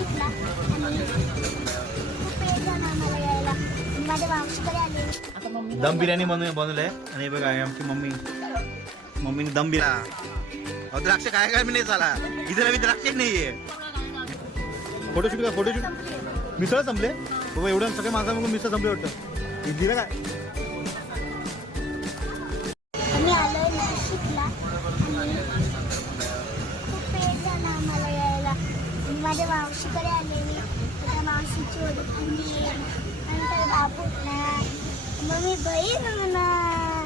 नाशिकला आणि खूप वेळ झाला आम्हाला यायला. माझ्या मावशीकडे आले. दम बिर्याणी बनवलंय आणि बघा आहे आमची मम्मीने दम बिर्याणी. द्राक्ष काय मी नाही झाला इथे नवीन द्राक्ष नाहीये. फोटोशूट का फोटोशूट मिसळ संपले बाबा एवढं सगळ्या माणसाला मिसळ संपले वाटतं. हिंदीला काय आम्ही आलोय नाशिकला आणि खूप वेळ झाला आम्हाला यायला. माझ्या मावशीकडे आलेली. माझ्या मावशीची ओळख नंतर बाबू होणार, मम्मी बहीण होणार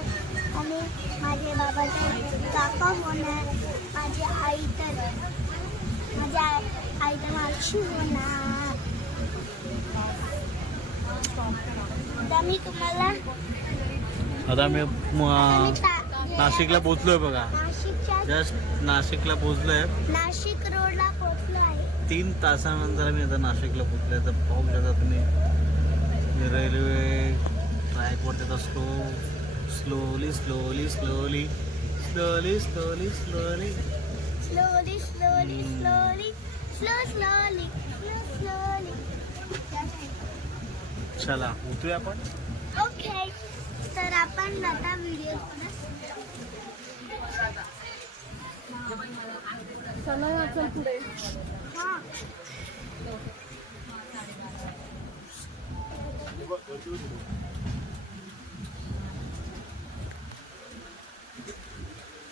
आणि माझे बाबाचे काका होणार, माझी आई तर मावशी होणार. आता मी तुम्हाला आता मी नाशिकला पोहोचलोय बघा. नाशिकच्या जस्ट नाशिकला पोहोचलोय. नाशिक रोडला पोहोचलो आहे. 3 तासानंतर मी आता नाशिकला पोहोचलोय. तर पाहू शकता तुम्ही रेल्वे ट्रॅकवरती आता slowly slowly slowly slowly slowly slowly slowly slowly slowly slowly slowly. चला उतरूया आपण. ओके, तर आपण आता व्हिडिओ चल पुढे. हां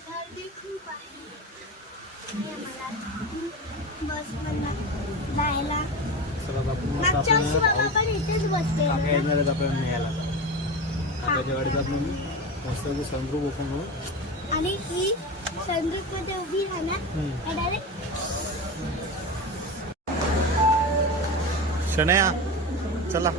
गर्दी खूप आहे बसमधनं जायला. मागच्या वर्षी बाबा पण इथेच बसले. काका येणार आहेत आपल्याला न्यायला. काकाच्या गाडीत आपण मस्त सनरूफ ओपन करू आणि ही संदूक मध्ये उभी राहणार डायरेक्ट. शनया चला.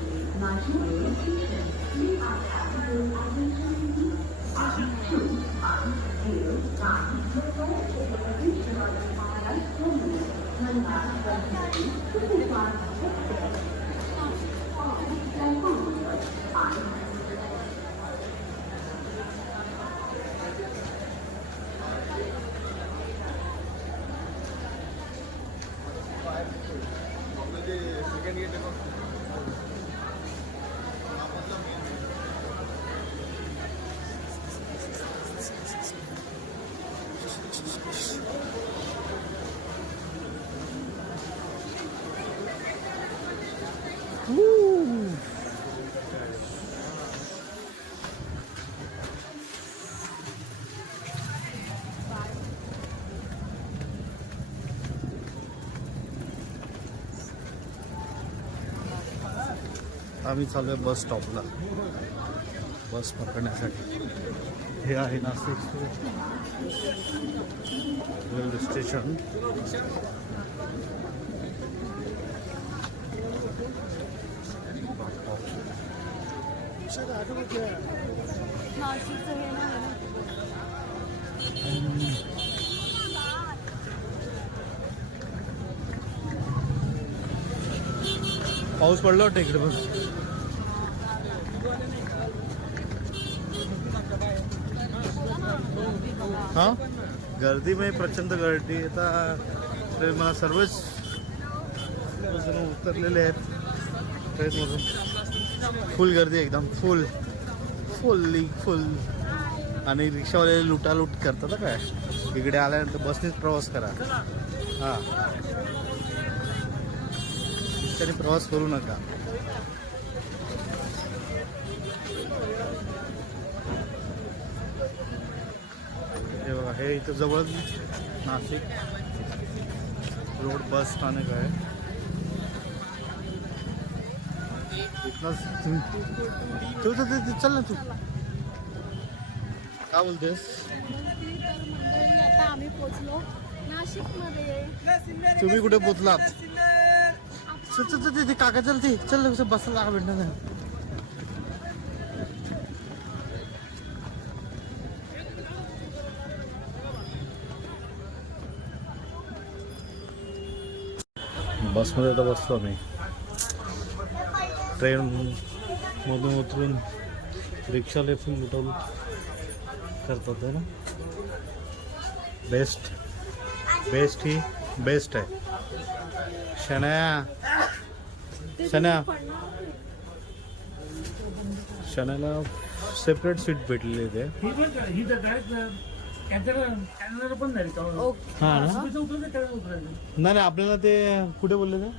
आम्ही चालू बस स्टॉपला बस पकडण्यासाठी. हे आहे नाशिक रेल्वे स्टेशन. पाऊस पडला वाटतं इकडे पण. हा गर्दी म्हणजे प्रचंड गर्दी. आता मला सर्वच जण उतरलेले आहेत ट्रेनमधून. फुल गर्दी एकदम फुल फुल. आणि रिक्षावाले लुटालूट करतात ना काय. इकडे आल्यानंतर बसनेच प्रवास करा. हां रिक्षाने प्रवास करू नका. हे बघा हे इथं जवळ नाशिक रोड बस स्थानक आहे. तू चल ना तू. काय बोलतेस. आता आम्ही पोहोचलो नाशिकमध्ये. तुम्ही कुठे पोहोचलात. तिथे काका चलते चल कसं बसायला भेटणार नाही. बसमध्ये आता बसलो आम्ही. ट्रेन मधून उतरून रिक्षाला फुल लुटालूट करतात ना. बेस्ट ही बेस्ट आहे. शण्या शण्याला सेपरेट सीट भेटलेली ते हा ना नाही आपल्याला ते कुठे बोलले ते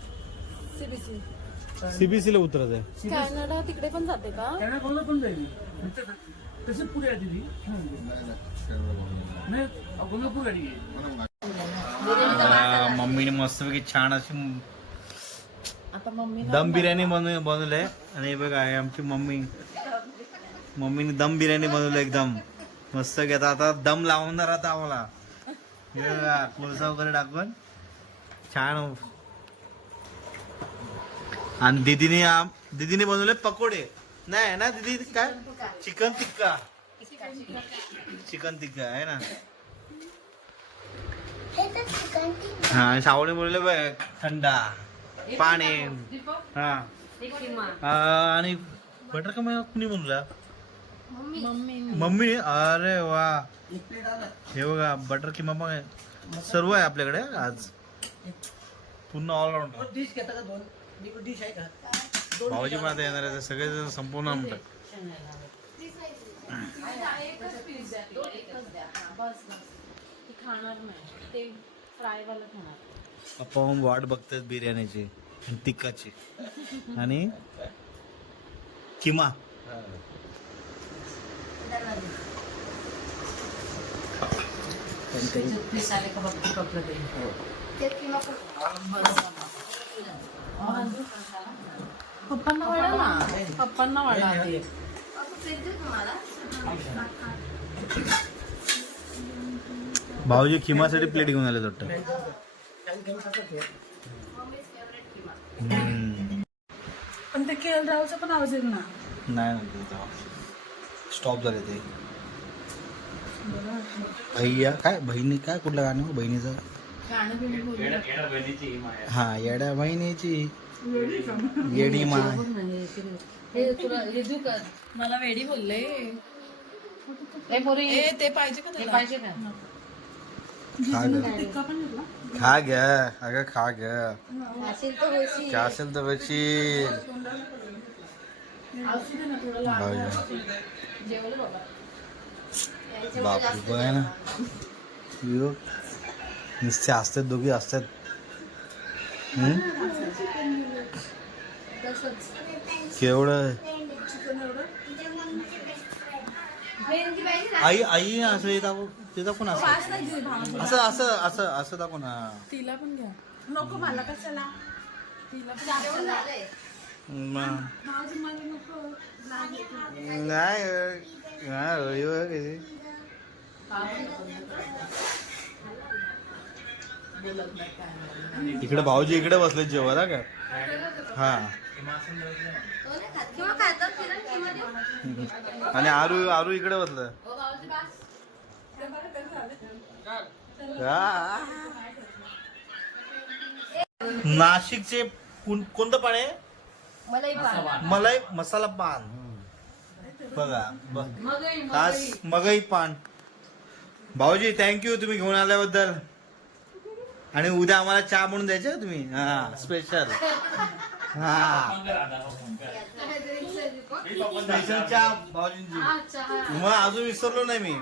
सीबीसी ला उतरत आहे. कॅनडा तिकडे पण जाते का? कॅनडा पण जाईल तसं पुढे आहे ती नाही कोल्हापूर गाडी आहे. मम्मीने मस्तपैकी छान अशी आता मम्मी दम बिर्याणी बनवलंय आणि हे बघा आहे आमची मम्मीने दम बिर्याणी बनवलं एकदम मस्त घेता. आता दम लावणार आता आम्हाला हे बघा कोळसा वगैरे टाकून छान. आणि दीदीने बनवले पकोडे नाही ना दीदी काय चिकन टिक्का आहे ना. हा सावणे बोलले बघ थंडा पाणी हा आणि बटर का कुणी बनवला मम्मी. अरे वा हे बघा बटर किमा पण सर्व आहे आपल्याकडे आज पुन्हा ऑलराऊंड. भाऊजी पण आता येणार आहे सगळे संपूर्ण म्हणतात. खाणार नाही ते फ्राय वाला खाणार. पप्पा वाट बघतात बिर्याणीची आणि तिक्काची आणि किमा. पप्पांना वाढा ना पप्पांना वाढा आधी. भाऊजी किमासाठी प्लेट घेऊन आले वाटतं. पण ते केएल रावचं पण आवाज येईल ना. नाही स्टॉप झाले ते. भैया काय बहिणी काय कुठलं गाणं बहिणीचं गाणं बिणी बोलू. हा येड्या बहिणीची येडी माय. हे तुला हे देऊ का? मला वेडी बोलले. ए ते पाहिजे का? ते पाहिजे का? खा घ्या अगं खा घ्या काय असेल तर बशील. बापरे बघाय ना नुसते असतात दोघी असतात. केवढं आई असं येत ते दाखव ना असं असं असं असं दाखव ना. तिला पण घ्या. नको मला कशाला. तिला इकडे भाऊजी इकडे बसले जेवायला का. हा आणि आरू इकडे बसलं. नाशिकचे कोणतं पान आहे? मलाई मसाला पान बघा खास मगई पान. भाऊजी थँक्यू तुम्ही घेऊन आल्याबद्दल. आणि उद्या आम्हाला चहा म्हणून द्यायचं तुम्ही. हा स्पेशल. हा स्पेशल चहा भाऊजींची. मग अजून विसरलो नाही मी.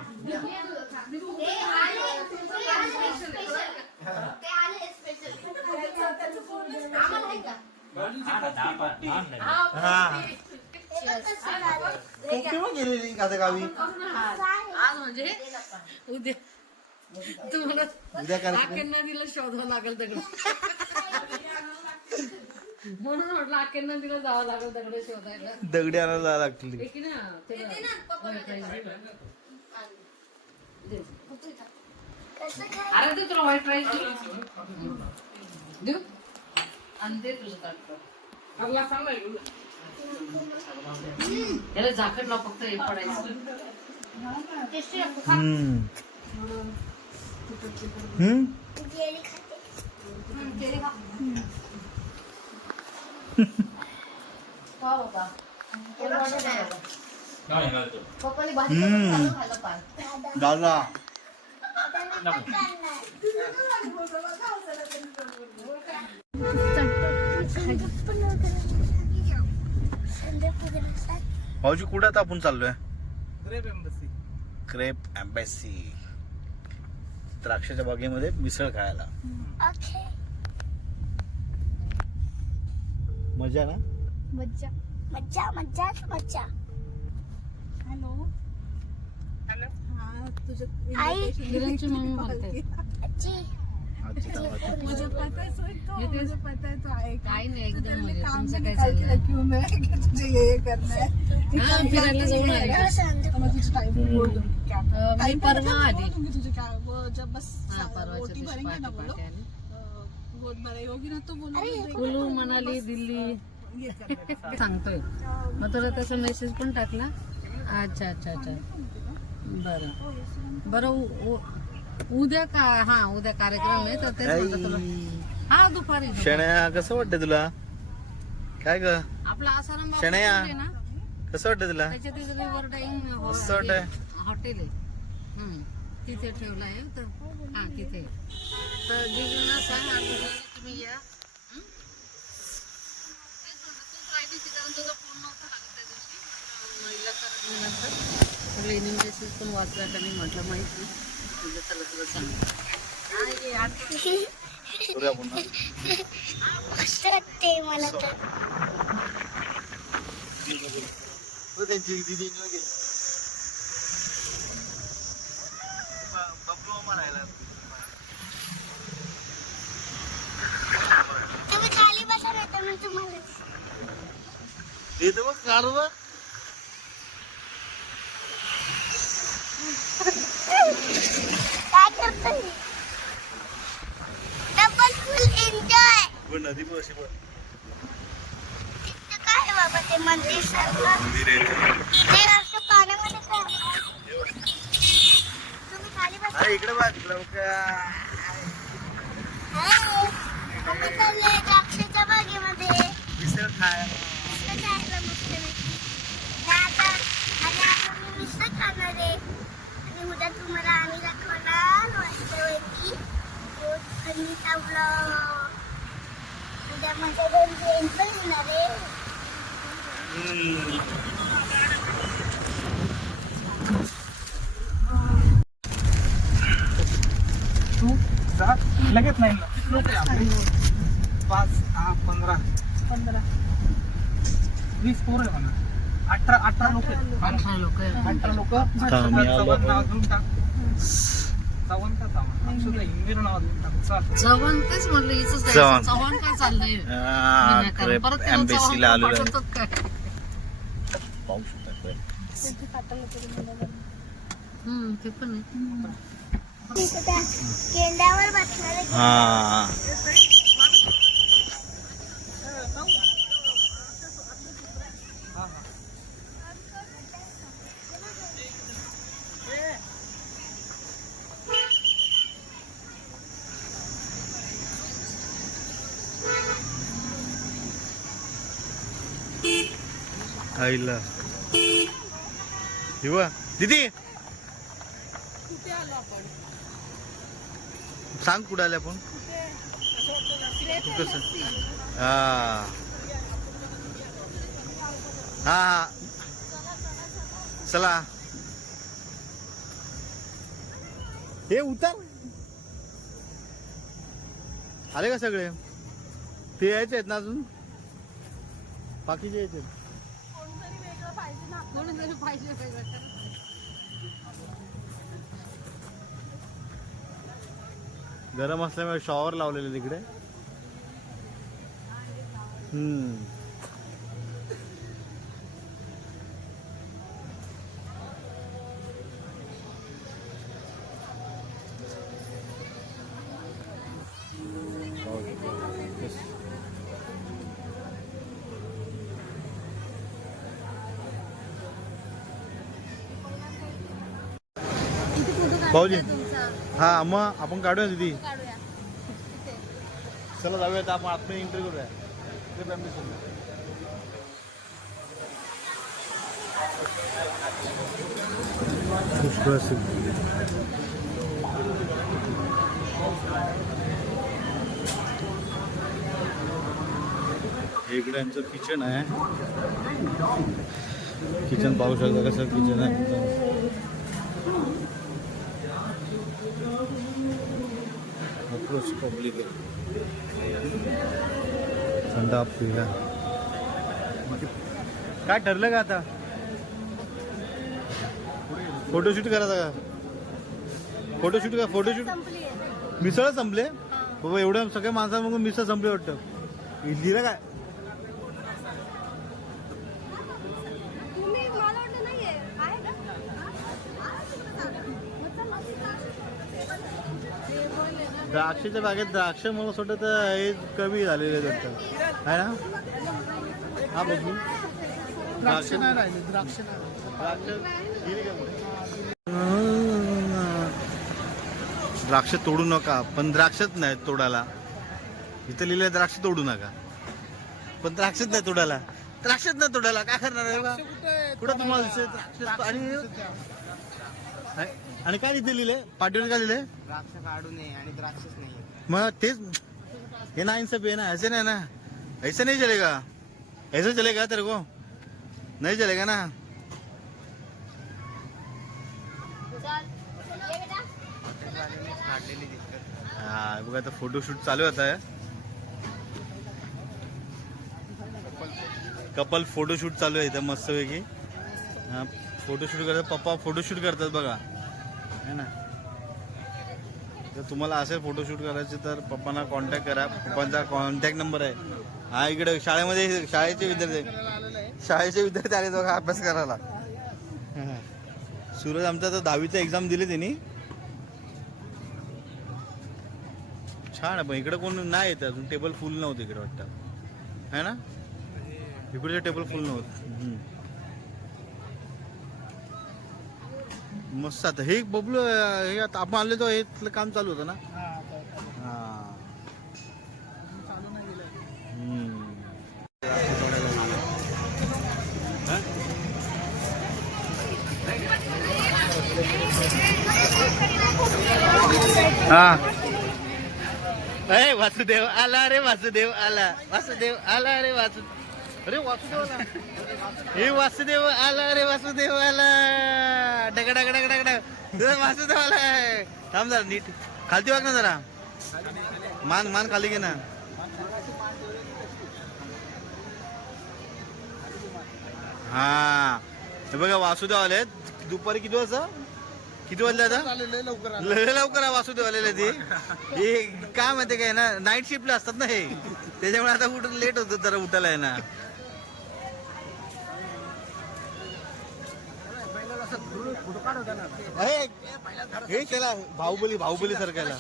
हा केव्हा गेलेली आता गावी? आज म्हणजे उद्या तुम्हाला उद्या आकेंना तिला शोधावं लागेल दगड. म्हणून म्हटलं आकेंना तिला जावं लागेल दगड शोधायला. दगडी आणायला जायला लागतील. की ना अरे ते तुला व्हाईट राईस देऊ आणि ते तुझं टाकतो. त्याला झाकण लाव फक्त हे पडायचं. दादा भाऊजी कुठं आता आपण चाललोय? Grape embassy. Crepe embassy. द्राक्षाच्या बागेमध्ये मिसळ खायला. ओके. मजा ना? मज्जा मज्जा मज्जाच मज्जा. हॅलो. हॅलो. हा तुझं आई. किरणची मम्मी बोलते. आजी. मुझे पता है सोई तो मुझे पता है तो आएगा. काही नाही तो एकदम तेरे लिए मजेत. काम तुमचं भी काय निकाल के चाललंय? रखी हूँ मैं कि तुझे ये करना है. हा, फिरायला जाऊन आले. तो मैं तुझे टाइम पे बोल दूंगी क्या. मी टाइम पे परवा मतलब आली. बोल दूंगी तुझे क्या. वो जब बस हा, परवाच्या रोटी दिवशी भरेंगे ना वो लोग पाठी आली. गोद भराई होगी ना तो बोलूंगी कुलू मनाली दिल्ली ये करना. सांगतोय. मग तुला त्याचा मेसेज पण टाकला. अच्छा अच्छा अच्छा. बरं बरं. उद्या का हा उद्या कार्यक्रम आहे तर तेच म्हणलं तुला. हा दुपारी. शण्या कसं वाटतं तुला? काय ग आपला आसाराम बाबा शण्या. आहे ना कसं वाटतं तुला? त्याच्या तिथे रिव्हर डाईंग मस्त वाटतंय. हॉटेल आहे. तिथे ठेवलं आहे तर हा तिथे. तर दिदींना सांग आणि तुम्ही या. तूच राहिली होती कारण तुझा फोन नव्हता लागत त्या दिवशी. महिला कारण लेणी मेसेज पण वाचला का नाही म्हटलं माहिती. म्हणजे चला तुला सांग. करूया पुन्हा. मस्त वाटते मला तर. त्यांची दिदी enjoy केली. बबलू मामा राहिला. तुम्ही खाली बसा नाही तर मी तुम्हाला ते तर बघ काढू बघ. काय करतोय? डबल फुल एन्जॉय. पण नदी पण अशी पण तिथं काय आहे बाबा ते मंदिर सारखं? मंदिर आहे. ते असं पाण्यामध्ये काय? तुम्ही खाली बसा. अरे इकडे बघ लवकर. हाय. आम्ही चाललोय द्राक्षाच्या बागेमध्ये. मिसळ खाय. मिसळ खायला मस्तपैकी. आणि आता मी मिसळ खाणार आहे. आणि उद्या तुम्हाला आम्ही दाखवणार मस्तपैकी रोज थंडीचा ब्लॉग. उद्या माझ्या घरी जेवण पण येणार आहे. तू जा लगेच नाही ना. लोक आहे आपले. 5, 6, 15, 20 पोरं आहे म्हणा. 18 लोक आहेत. 18 लोक आहे. 18 लोक. आम्ही आलो. चव्हाण नाव घेऊन टाक. चव्हाण का चव्हाण? अक्षरशः इंग्रज नाव घेऊन टाक. चल. चव्हाण तेच म्हटलं हिच चव्हाण. चव्हाण काय चाललंय. क्रेप परत त्याला एम्बॅसीला चव्हाण आलेलो आहे. पाठवतात काय? पाहू शकता क्रेप. ते पण आहे. तिथं त्या केंद्रावर बसणार आहे. हा आईला हिवा दीदी सांग कुठं आले आपण. कसं हा हा हा चला. हे उतर आले का सगळे? ते यायचे आहेत ना अजून बाकीचे यायचे. कोणीतरी पाहिजे वेगळं. गरम असल्यामुळे शॉवर लावलेले तिकडे. भाऊजी हा मग आपण काढूया दीदी. चला जाऊया आपण आतमध्ये एंट्री करूया. इकडे यांचं किचन आहे. किचन पाहू शकता कसं किचन आहे. अप्रोच पब्लिक थंडा पिढा. काय ठरलं का आता फोटोशूट करायचा का? फोटोशूट का? फोटोशूट मिसळ संपले बाबा. एवढ्या सगळ्या माणसांमधून मिसळ संपले वाटतं. दिलं काय? द्राक्षाच्या बागेत द्राक्ष मला असं वाटतं हे कमी झालेले वाटतं आहे ना. हा बघू द्राक्ष नाही राहिले. द्राक्ष गेली का पुढे? द्राक्ष तोडू नका, पण द्राक्षच नाही तोडायला. इथं लिहिलंय द्राक्ष तोडू नका, पण द्राक्षच नाही तोडायला. द्राक्षच नाही तोडायला काय करणार आहे बघा. कुठं तुम्हाला दिसतंय द्राक्ष? आणि काय इथे लिहिलंय पाठीवर? काय लिहिलंय? द्राक्ष काढू नये आणि द्राक्षच नाही. मग तेच हे ना इनसाफ है ना. ऐसे नहीं ना, ऐसे नहीं चलेगा. ऐसे चलेगा तेरे को? नहीं चलेगा ना. हा बघा आता फोटोशूट चालू होत आहे. कपल फोटोशूट चालू आहे इथं मस्तपैकी. हा फोटोशूट करतात. पप्पा फोटोशूट करतात बघा है ना. जर तुम्हाला असेल फोटोशूट करायचे तर पप्पांना कॉन्टॅक्ट करा. पप्पांचा कॉन्टॅक्ट नंबर आहे हा. इकडे शाळेमध्ये शाळेचे विद्यार्थी आले बघा अभ्यास करायला. सूरज आमचा तर 10वीचा एक्झाम दिली त्यांनी. छान आहे पण इकडे कोण नाही येत अजून. टेबल फुल नव्हतं इकडे वाटतं है ना. इकडचे टेबल फुल नव्हतं. मस्त. आता हे बबलू हे आता आपण आले तो हे काम चालू होतं ना. हा हा. अरे वासुदेव आला रे. वासुदेव आला. वासुदेव आला रे. अरे वासुदेव आला. हे वासुदेव आला रे. वासुदेव आला. डगडा डगडा डगडा. वासुदेव आला. थांब जरा नीट खालती वाग ना जरा. मान खाली घे ना. हा हे बघा वासुदेव आले. दुपारी किती वाजता? किती वाजले आता? लवकर वासुदेव आलेले. ते काय माहिती काय ना नाईट शिफ्टला असतात ना हे. त्याच्यामुळे आता उठून लेट होतं जरा उठायला आहे ना. हे त्याला बाहुबली सारख्याला.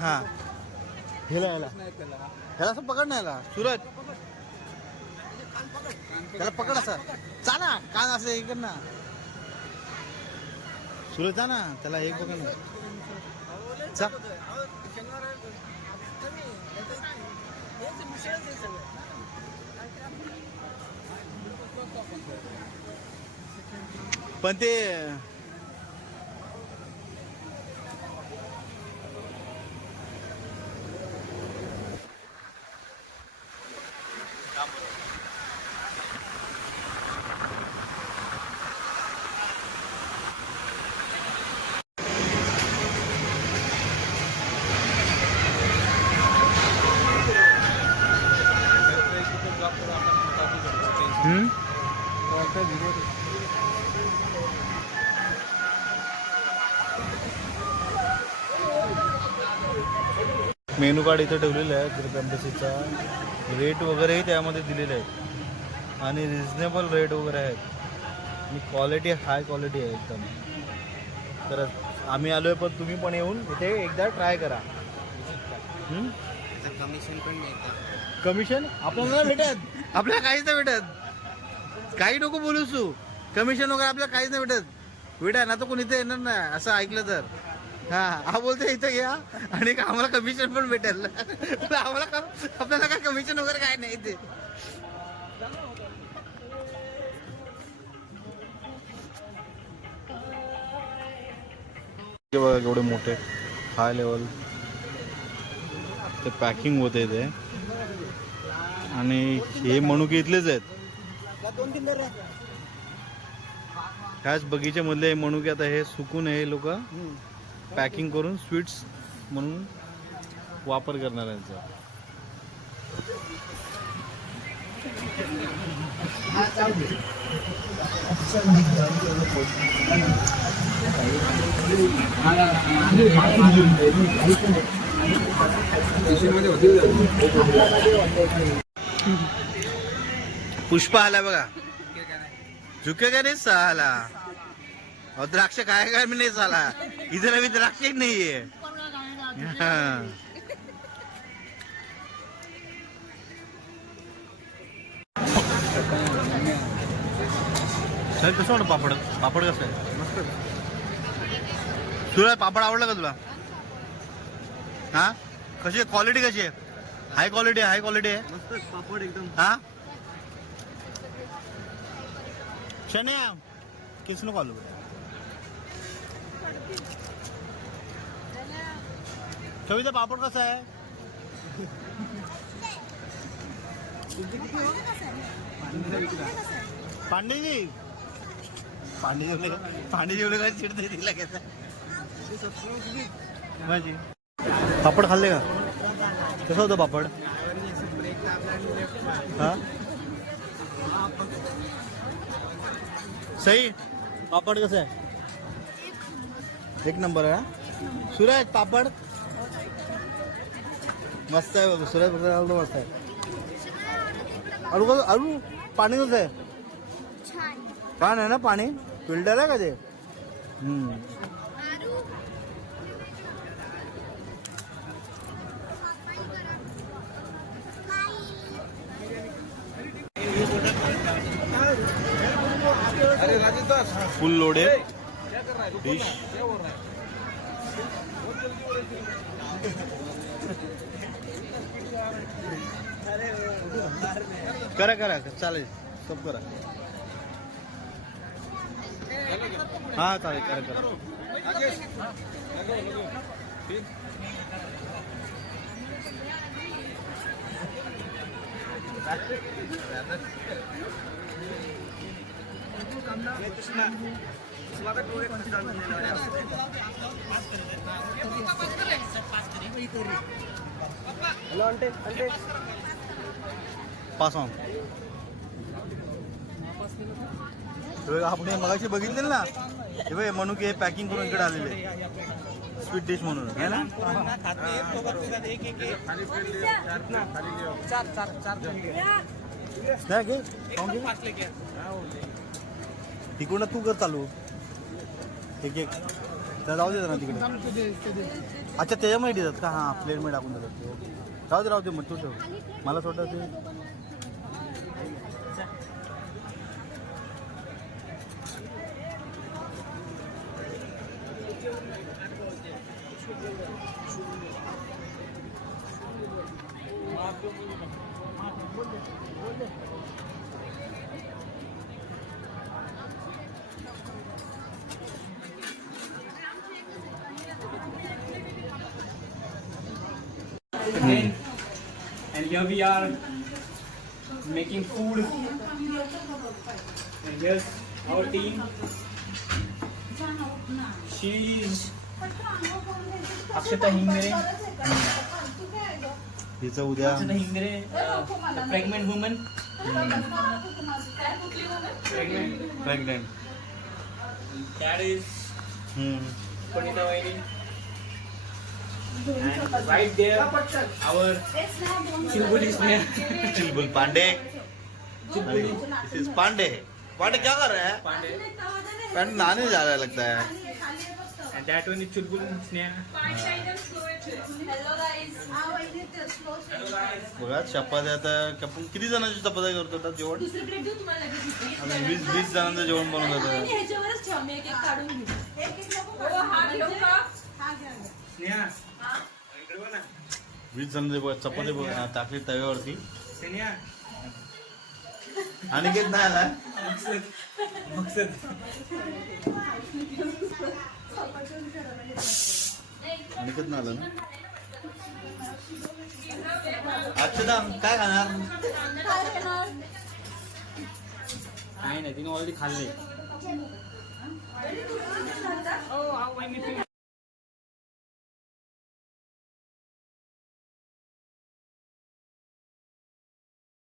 हा ह्याला असं पकड नाही याला. सूरज त्याला पकड असं चाना कान असं हे कर ना. सूरज जा ना त्याला एक पकड ना. पण ते मेनू कार्ड इथं ठेवलेलं आहे. ग्रुप एम्बसीचा रेट वगैरेही त्यामध्ये दिलेले आहेत आणि रिजनेबल रेट वगैरे आहेत आणि क्वालिटी हाय क्वालिटी आहे एकदम. तर आम्ही आलो आहे पण तुम्ही पण येऊन इथे एकदा ट्राय करा. कमिशन पण मिळतं. कमिशन आपल्याला नाही भेटत. आपल्याला काहीच नाही भेटत. काही नको बोलूस तू. कमिशन वगैरे आपल्याला काहीच नाही भेटत. भेटा ना तर कोणी इथे येणार नाही असं ऐकलं तर. हा बोलते इथं घ्या आणि आम्हाला कमिशन पण भेटेल. आम्हाला आपल्याला काय कमिशन वगैरे काय नाही ते. बघा एवढे मोठे हाय लेवल ते पॅकिंग होते ते आणि हे मनुके इथलेच आहेत. ह्याच बगीच्यामधले मनुके आता हे सुकून हे लोक पॅकिंग करून स्वीट्स म्हणून वापर करणार यांचा. पुष्पा आला बघा. झुके का नाही साला. द्राक्ष काय काय मी नाही साला. इथे नवी द्राक्ष नाहीये. सर कसं वाटतं पापड. पापड कसं आहे. मस्त. तुला पापड आवडला का तुला. हा कशी क्वालिटी कशी आहे. हाय क्वालिटी आहे. हाय क्वालिटी आहे. मस्त पापड एकदम. हा शन्या किसनं कॉल. कविता पापड कसा आहे. पांडेजी पांडे जेवले काय चिडते तिला घेता. माझी पापड खाल्ले का. कसं होतं पापड. हा सही. पापड कसं आहे. एक नंबर आहे. सूरज पापड मस्त आहे. सूरज मस्त आहे. अरू कसं. अरू पाणी कसं आहे. छान आहे ना पाणी. फिल्टर आहे का ते. फुल लोडेड डिश. करा करा चालेल. सब करा. हा चालेल करा करा. Pass on. आपण मगाशी बघितले ना हे मनुके पॅकिंग करून इकडे आलेले स्वीट डिश म्हणून है ना. तिकडून तू कर चालू. एक एक तर जाऊ दे ना तिकडे. अच्छा त्याच्यामध्ये देतात का. हा प्लेटमध्ये टाकून देतात. राहू दे मग तू ठेव. मला स्वतः ते And here we are making food. And here's our team. She is Akshata Hingre. हिचं उद्या Akshata Hingre, the pregnant woman. Pregnant. That is Punita Vaini. And right there, our Chilbuli Sneha. Chulbul Pandey. Chilbuli this is Pandey. Pandey क्या कर रहा है. Pandey. Pande नहाने जा रहा है लगता है. And that one is Chilbuli Sneha. बघा चपात्या आता आपण किती जणांची चपात्या करतो आता जेवण. आणि 20 जणांचं जेवण बनवत होतं. Sneha. इकडे बघ ना. 20 जणांचे चपात्या टाकली तव्यावरती. Sneha. अनिकेत नाही आला. मकसद. अनिकेत नाही आला ना. अक्षदा काय खाणार? काही नाही तिने ऑलरेडी खाल्ले.